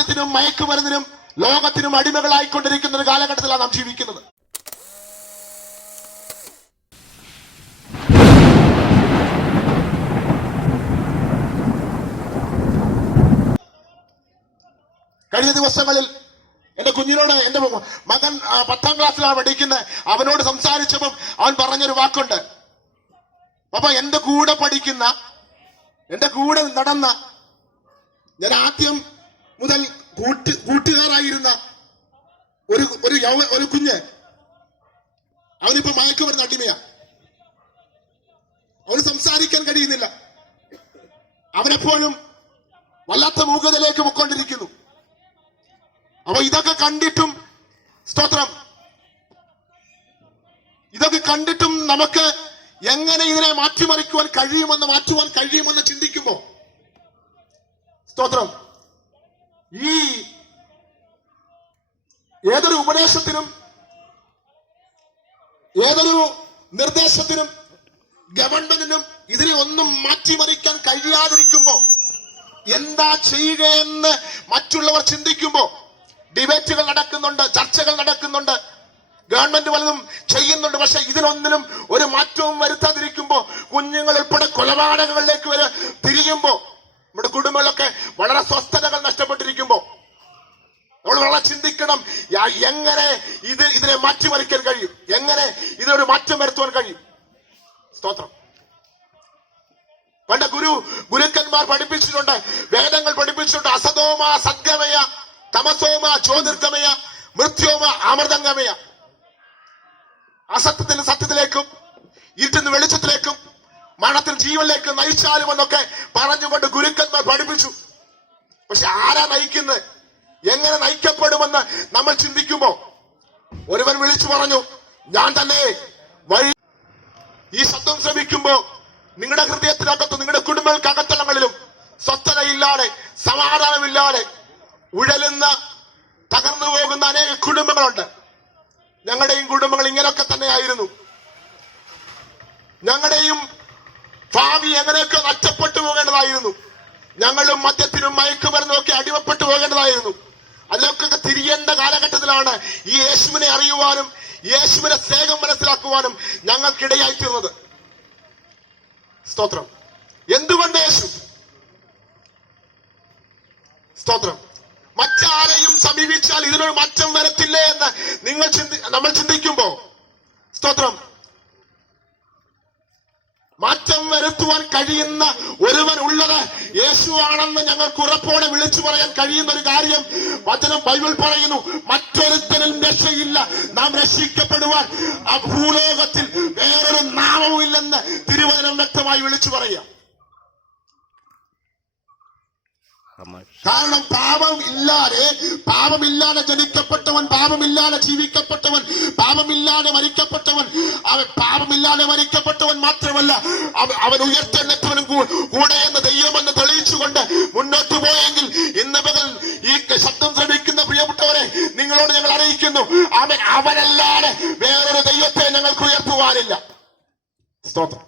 മദ്യത്തിനും മയക്കുമരുന്നിനും ലോകത്തിനും അടിമകളായിക്കൊണ്ടിരിക്കുന്ന ഒരു കാലഘട്ടത്തിലാണ് നാം ജീവിക്കുന്നത്. കഴിഞ്ഞ ദിവസങ്ങളിൽ എന്റെ കുഞ്ഞിനോട്, എന്റെ മകൻ 10ാം ക്ലാസ്സിലാണ് പഠിക്കുന്നത്, അവനോട് സംസാരിച്ചപ്പം അവൻ പറഞ്ഞൊരു വാക്കുണ്ട്. അപ്പൊ എന്റെ കൂടെ പഠിക്കുന്ന, എന്റെ കൂടെ നടന്ന, ഞാൻ ആദ്യം മുതൽ കൂട്ടുകാരായിരുന്ന ഒരു കുഞ്ഞ്, അവനിപ്പോ മയക്കുമരുന്ന് അടിമയാ. അവന് സംസാരിക്കാൻ കഴിയുന്നില്ല. അവനെപ്പോഴും വല്ലാത്ത മൂകതയിലേക്ക് പൊയ്ക്കൊണ്ടിരിക്കുന്നു. അപ്പൊ ഇതൊക്കെ കണ്ടിട്ടും, സ്തോത്രം, ഇതൊക്കെ കണ്ടിട്ടും നമുക്ക് എങ്ങനെ ഇതിനെ മാറ്റിമറിക്കുവാൻ കഴിയുമെന്ന് ചിന്തിക്കുമ്പോ, സ്തോത്രം, ഈ ഏതൊരു ഉപദേശത്തിനും ഏതൊരു നിർദ്ദേശത്തിനും ഗവൺമെന്റിനും ഇതിനെ ഒന്നും മാറ്റിമറിക്കാൻ കഴിയാതിരിക്കുമ്പോ എന്താ ചെയ്യുകയെന്ന് മറ്റുള്ളവർ ചിന്തിക്കുമ്പോ, ഡിബേറ്റുകൾ നടക്കുന്നുണ്ട്, ചർച്ചകൾ നടക്കുന്നുണ്ട്, ഗവൺമെന്റ് പലതും ചെയ്യുന്നുണ്ട്. പക്ഷെ ഇതിനൊന്നിനും ഒരു മാറ്റവും വരുത്താതിരിക്കുമ്പോ, കുഞ്ഞുങ്ങൾ ഉൾപ്പെടെ കൊലപാതകങ്ങളിലേക്ക് വരെ തിരിയുമ്പോ, നമ്മുടെ കുടുംബങ്ങളൊക്കെ വളരെ സ്വസ്ഥതകൾ നഷ്ടപ്പെട്ടിരിക്കുമ്പോ നമ്മൾ വളരെ ചിന്തിക്കണം, എങ്ങനെ ഇതിനെ മാറ്റിമറിക്കാൻ കഴിയും, എങ്ങനെ ഇതിനൊരു മാറ്റം വരുത്തുവാൻ കഴിയും. സ്തോത്രം. പണ്ട് ഗുരുക്കന്മാർ പഠിപ്പിച്ചിട്ടുണ്ട്, വേദങ്ങൾ പഠിപ്പിച്ചിട്ടുണ്ട്, അസതോമ സദ്ഗമയ, തമസോമ ജ്യോതിർഗമയ, മൃത്യോമ അമൃതംഗമയ. അസത്യത്തിന് സത്യത്തിലേക്കും ഇരുട്ടിന് വെളിച്ചത്തിലേക്കും മരണത്തിന് ജീവനിലേക്കും നയിച്ചാലുമെന്നൊക്കെ പറഞ്ഞുകൊണ്ട് ഗുരുക്കന്മാർ പഠിപ്പിച്ചു. പക്ഷെ ആരാ നയിക്കുന്നത്, എങ്ങനെ നയിക്കപ്പെടുമെന്ന് നമ്മൾ ചിന്തിക്കുമ്പോ, ഒരുവൻ വിളിച്ചു പറഞ്ഞു, ഞാൻ തന്നെ വഴി. ഈ ശബ്ദം ശ്രമിക്കുമ്പോ നിങ്ങളുടെ ഹൃദയത്തിനകത്ത്, നിങ്ങളുടെ കുടുംബങ്ങൾക്കകത്തളങ്ങളിലും സ്വസ്ഥതയില്ലാതെ, സമാധാനമില്ലാതെ ഉഴലുന്ന, തകർന്നു പോകുന്ന അനേക കുടുംബങ്ങളുണ്ട്. ഞങ്ങളുടെയും കുടുംബങ്ങൾ ഇങ്ങനെയൊക്കെ തന്നെയായിരുന്നു. ഞങ്ങളുടെയും ഭാവി എങ്ങനെയൊക്കെ നഷ്ടപ്പെട്ടു പോകേണ്ടതായിരുന്നു. ഞങ്ങളും മദ്യത്തിനും മയക്കുമരുന്നും ഒക്കെ അടിമപ്പെട്ടു പോകേണ്ടതായിരുന്നു. അതിലൊക്കെ തിരിയേണ്ട കാലഘട്ടത്തിലാണ് ഈ യേശുവിനെ അറിയുവാനും യേശുവിനെ സ്നേഹം മനസ്സിലാക്കുവാനും ഞങ്ങൾക്കിടയായിത്തീർന്നത്. സ്തോത്രം. എന്തുകൊണ്ട് യേശു? സ്തോത്രം. മറ്റാരെയും സമീപിച്ചാൽ ഇതിനൊരു മാറ്റം വരത്തില്ലേ എന്ന് നമ്മൾ ചിന്തിക്കുമ്പോ, സ്തോത്രം, മാറ്റം വരുത്തുവാൻ കഴിയുന്ന ഒരുവൻ ഉള്ളത് യേശുവാണെന്ന് ഞങ്ങൾക്ക് ഉറപ്പോടെ വിളിച്ചു പറയാൻ കഴിയുന്ന ഒരു കാര്യം വചനം ബൈബിൾ പറയുന്നു. മറ്റൊരുത്തനും രക്ഷയില്ല, നാം രക്ഷിക്കപ്പെടുവാൻ ഭൂലോകത്തിൽ വേറൊരു നാമവും ഇല്ലെന്ന് തിരുവചനം വ്യക്തമായി വിളിച്ചു പറയുക. കാരണം പാപമില്ലാതെ ജനിക്കപ്പെട്ടവൻ, പാപമില്ലാതെ ജീവിക്കപ്പെട്ടവൻ, പാപമില്ലാതെ മരിക്കപ്പെട്ടവൻ മാത്രമല്ല, അവൻ ഉയർത്തെഴുന്നേറ്റവനും കൂടെ എന്ന് ദൈവമെന്ന് തെളിയിച്ചുകൊണ്ട് മുന്നോട്ട് പോയെങ്കിൽ, ഇന്ന് മുതൽ ഈ ശബ്ദം ശ്രമിക്കുന്ന പ്രിയപ്പെട്ടവരെ നിങ്ങളോട് ഞങ്ങൾ അറിയിക്കുന്നു, അവനല്ലാതെ വേറൊരു ദൈവത്തെ ഞങ്ങൾക്ക് ഉയർത്തുവാനില്ല. സ്തോത്രം.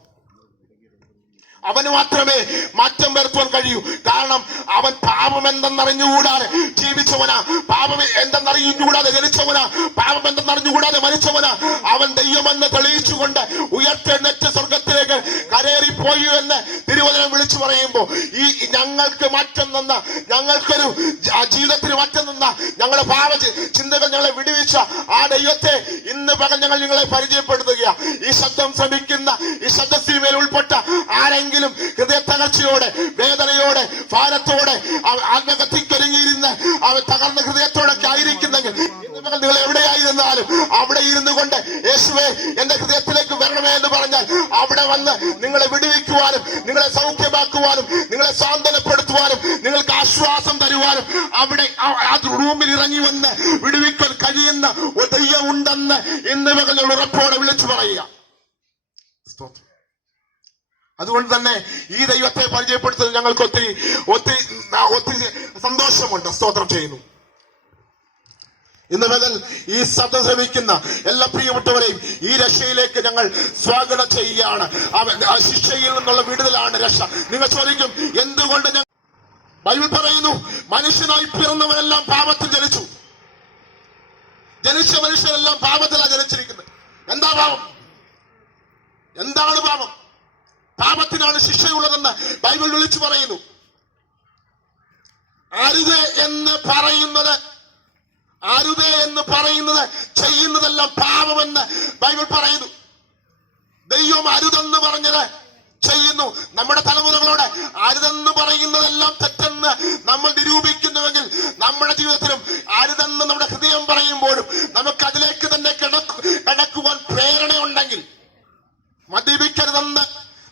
അവന് മാത്രമേ മാറ്റം വരുത്തുവാൻ കഴിയൂ. കാരണം അവൻ പാപം എന്തെന്നറിഞ്ഞുകൂടാതെ ജീവിച്ചവനാ, പാപം എന്തെന്നറിഞ്ഞുകൂടാതെ ജനിച്ചവനാ, പാപം എന്തെന്നറിഞ്ഞുകൂടാതെ മരിച്ചവനാ. അവൻ ദൈവമെന്ന് തെളിയിച്ചുകൊണ്ട് ഉയർത്തെഴുന്നേറ്റ് സ്വർഗത്തിലേക്ക് കരേറിപ്പോയി എന്ന് തിരുവചനം വിളിച്ചു പറയുമ്പോ, ഈ ഞങ്ങൾക്ക് മാറ്റം തന്ന, ഞങ്ങൾക്കൊരു ജീവിതത്തിന് മാറ്റം തന്ന, ഞങ്ങളുടെ പാപ ചിന്തകൾ ഞങ്ങളെ വിടുവിച്ച ആ ദൈവത്തെ ഇന്ന് പകൽ ഞങ്ങൾ നിങ്ങളെ പരിചയപ്പെടുത്തുകയാ. ഈ ശബ്ദം ശ്രമിക്കുന്ന, ഈ ശബ്ദസീമയിൽ ഉൾപ്പെട്ട ആരെങ്കിലും ഹൃദയ തകർച്ചയോടെ, വേദനയോടെ, ഭാരത്തോടെ, ആത്മഹത്യക്കൊരുങ്ങിയിരുന്ന് തകർന്ന ഹൃദയത്തോടൊക്കെ ആയിരിക്കുന്നെങ്കിൽ, നിങ്ങൾ എവിടെയായിരുന്നാലും അവിടെ ഇരുന്നു കൊണ്ട് യേശുവേ എന്റെ ഹൃദയത്തിലേക്ക് വരണമേ എന്ന് പറഞ്ഞാൽ അവിടെ വന്ന് നിങ്ങളെ വിടുവിക്കുവാനും, നിങ്ങളെ സൗഖ്യമാക്കുവാനും, നിങ്ങളെ സാന്ത്വനപ്പെടുത്തുവാനും, നിങ്ങൾക്ക് ആശ്വാസം തരുവാനും അവിടെ ആ റൂമിൽ ഇറങ്ങി വന്ന് വിടുവിക്കാൻ കഴിയുന്ന ഒരു ദൈവം ഉണ്ടെന്ന് ഇന്ന് മകൾ ഉറപ്പോടെ വിളിച്ചു പറയുക. അതുകൊണ്ട് തന്നെ ഈ ദൈവത്തെ പരിചയപ്പെടുത്തുന്നത് ഞങ്ങൾക്ക് ഒത്തിരി സന്തോഷമുണ്ട്. സ്തോത്രം ചെയ്യുന്നു. ഇന്ന് മുതൽ ഈ ശബ്ദം ശ്രമിക്കുന്ന എല്ലാ പ്രിയപ്പെട്ടവരെയും ഈ രക്ഷയിലേക്ക് ഞങ്ങൾ സ്വാഗതം ചെയ്യുകയാണ്. ശിക്ഷയിൽ നിന്നുള്ള വിടുതലാണ് രക്ഷ. നിങ്ങൾ ചോദിക്കും, എന്തുകൊണ്ട് ബൈബിൾ പറയുന്നു, മനുഷ്യനായി പിറന്നവരെല്ലാം പാപത്തിൽ ജനിച്ചു. ജനിച്ച മനുഷ്യരെല്ലാം പാപത്തിലാണ് ജനിച്ചിരിക്കുന്നത്. എന്താ പാപം? എന്താണ് പാപം? പാപത്തിനാണ് ശിക്ഷയുള്ളതെന്ന് ബൈബിൾ വിളിച്ചു പറയുന്നു. അരുത് എന്ന് പറയുന്നത് ചെയ്യുന്നതെല്ലാം പാപമെന്ന് ബൈബിൾ പറയുന്നു. ദൈവം അരുതെന്ന് പറഞ്ഞത് ചെയ്യുന്നു. നമ്മുടെ തലമുറകളോട് അരുതെന്ന് പറയുന്നതെല്ലാം തെറ്റെന്ന് നമ്മൾ നിരൂപിക്കുന്നുവെങ്കിൽ നമ്മുടെ ജീവിതത്തിലും അരുതെന്ന് നമ്മുടെ ഹൃദയം പറയുമ്പോഴും നമുക്ക് അതിലേക്ക് തന്നെ കടക്കുവാൻ പ്രേരണയുണ്ടെങ്കിൽ, മദ്യപിക്കരുതെന്ന്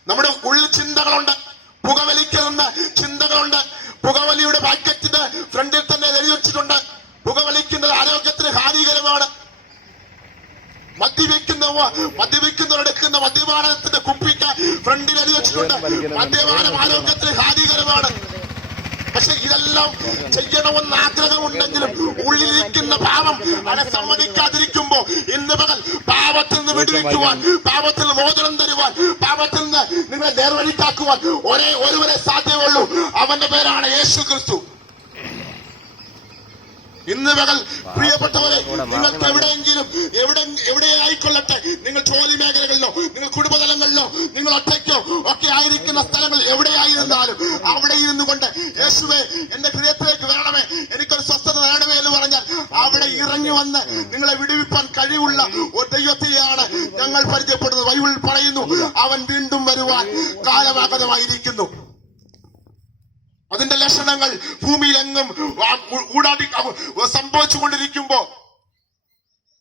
നമ്മുടെ ഉള്ളിൽ ചിന്തകളുണ്ട്, പുകവലിക്കരുതെന്ന് ചിന്തകളുണ്ട്, പുകവലിയുടെ പാക്കറ്റിന്റെ ഫ്രണ്ടിൽ തന്നെ എഴുതി വെച്ചിട്ടുണ്ട്, പുകവലിക്കുന്നത് ആരോഗ്യത്തിന് ഹാനികരമാണ്, മദ്യപിക്കുന്നവരെടുക്കുന്ന മദ്യപാനത്തിന്റെ കുപ്പിക്ക് ഫ്രണ്ടിൽ എഴുതി വെച്ചിട്ടുണ്ട്, മദ്യപാനം ആരോഗ്യത്തിന് ഹാനികരമാണ്. പക്ഷെ ഇതെല്ലാം ചെയ്യണമെന്ന് ആഗ്രഹമുണ്ടെങ്കിലും ഉള്ളിലിരിക്കുന്ന പാപം അവിടെ സമ്മതിക്കാതിരിക്കുമ്പോ ഇന്ന് പകൽ പാപത്തിൽ നിന്ന് വിടുവിക്കുവാൻ, പാപത്തിൽ നിന്ന് മോചനം തരുവാൻ, പാപത്തിൽ നിന്ന് നിങ്ങളെ നേർവഴിക്കാക്കുവാൻ ഒരുവരെ സാധ്യമുള്ളൂ. അവന്റെ പേരാണ് യേശു ക്രിസ്തു. ഇന്ന് പകൽ പ്രിയപ്പെട്ടവരെ, നിങ്ങൾക്ക് എവിടെയായിക്കൊള്ളട്ടെ, നിങ്ങൾ ജോലി മേഖലകളിലോ നിങ്ങൾ കുടുംബതലങ്ങളിലോ നിങ്ങൾ ഒറ്റയ്ക്കോ ഒക്കെ ആയിരിക്കുന്ന സ്ഥലങ്ങൾ എവിടെയായിരുന്നാലും അവിടെ ഇരുന്നു കൊണ്ട് യേശുവേ എന്റെ ഹൃദയത്തിലേക്ക് വരണമേ, എനിക്കൊരു സ്വസ്ഥത നേടണമേ എന്ന് പറഞ്ഞാൽ അവിടെ ഇറങ്ങി വന്ന് നിങ്ങളെ വിടുവിപ്പാൻ കഴിവുള്ള ഒരു ദൈവത്തെയാണ് ഞങ്ങൾ പരിചയപ്പെടുന്നത്. ബൈബിൾ പറയുന്നു, അവൻ വീണ്ടും വരുവാൻ കാലമാഗതമായിരിക്കുന്നു. അതിന്റെ ലക്ഷണങ്ങൾ ഭൂമിയിലെങ്ങും സംഭവിച്ചുകൊണ്ടിരിക്കുമ്പോ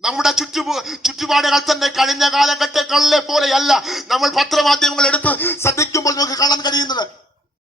നമ്മുടെ ചുറ്റുപാടുകൾ തന്നെ കഴിഞ്ഞ കാലഘട്ടങ്ങളിലെ പോലെയല്ല നമ്മൾ പത്രമാധ്യമങ്ങൾ എടുത്ത് ശ്രദ്ധിക്കുമ്പോൾ നമുക്ക് കാണാൻ കഴിയുന്നത്.